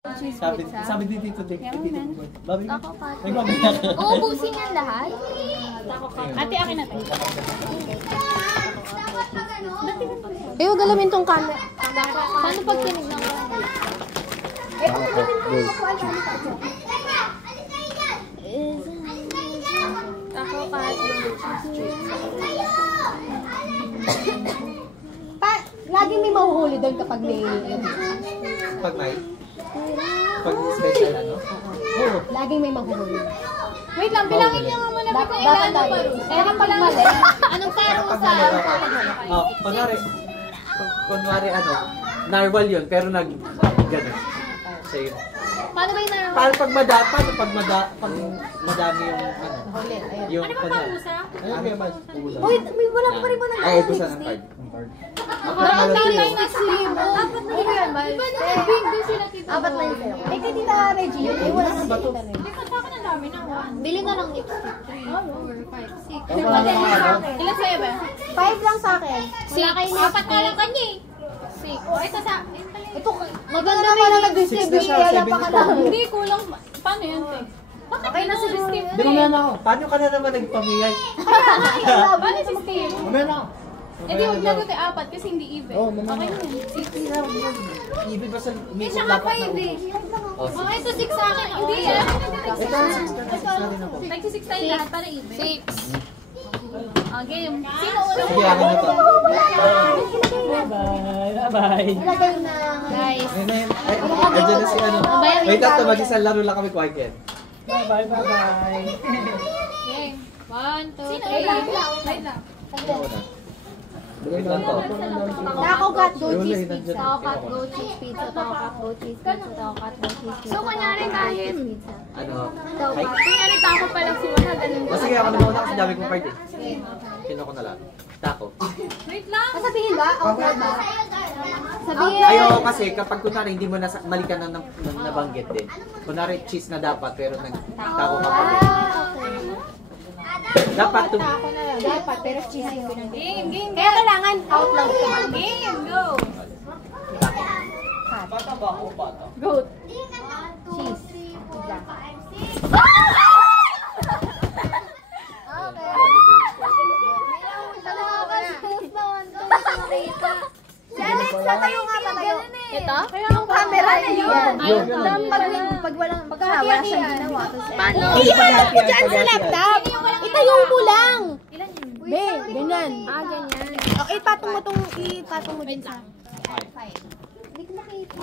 Sabi dito. Babi ko. Uubusin yan lahat? Ate, akin na tayo. Huwag galamin tong camera. Paano pag tinignan ko? Laging may mahuhuli doon kapag may... Pag special ano? Oo. Laging may mahuhuli. Wait lang, bilangin niyo nga muna. Dapat tayo. Pero pag mali, Anong taro mo sa... Kunwari ano, narwal yun, pero gano'n. Siya yun. Paano ba yung narwal? Paano pag madami yung ano? Yung Ano ba parusa? uy, may wala pa rin ba na Ay, gusto ng card. Dapat tayo na silibo. Dapat na yan ba? Iba na bingo sila tita. Apat lang yun. Eh, kay Tita Reggie yun. Eh, wala na si Tita Reggie. Hindi ka sa akin ang dami na. Bili na lang lipstick. 4, 5, 6. Ilan sa'yo ba? 5 lang sa akin. Wala kayo na. Apat na lang kanya eh. 6. O, ito sa... Ito, maganda pa na nag-distribute. Kaya pa ka lang. Hindi, kulang. Paano yan, te? Bakit Okay na si Steve? Hindi na ako. Paano ka na naman nagpamiyay? Paano si Steve? Mamaya na. Eh di huwag lagot eh, 4 kasi hindi even. Oo, mamaya Okay na. na yan. 6. Ibig ba sa Eh, siya nga 5 eh. Oh, Oh, ito 6 sa akin. Hindi yan. Ito, 6 na rin ako. Nagsi-6 tayo lahat para even. 6. Game. Sino ulo? Sige, ako na to. Bye-bye. Ilagay na. Guys. Andiyan na si ano. Wait lang to, mag-isang laro lang kami quiet. Bye-bye. Game. 1, 2, 3. Wait lang. Wait lang to. Nakakat go cheese Nandiyan. pizza. Nakakat go cheese pizza. Nakakat go cheese pizza. Nakakat go cheese pizza. So, kunyari kahit. Ano? Kunyari tako pa lang si Wala. Ganun. O sige, ako na muna kasi dami kong party. Sino ko na lang? Tako. Wait lang. Sabihin ba? Outloud ba? Sabihin. Ayoko kasi kapag kunwari hindi mo mali ka na nabanggit din. Kunwari cheese na dapat pero nagtako ka pa rin. Okay. Dapat to. Ako na lang. Dapat, pero cheesy ko ng Game. Kaya kailangan out loud ka. Game. Go. Cut. Goat. Cheese. Pizza. Si Alex, tatayo nga, tatayo. Ito? Yung camera na yun. Ayun. Pag walang wala siyang ginawa. Paano? Iyan mo dyan sa laptop. Itayo mo lang. Ilan yun? Be, ganyan. Ganyan. Okay, ipatong mo dyan sa... Five. Hindi ko nakita.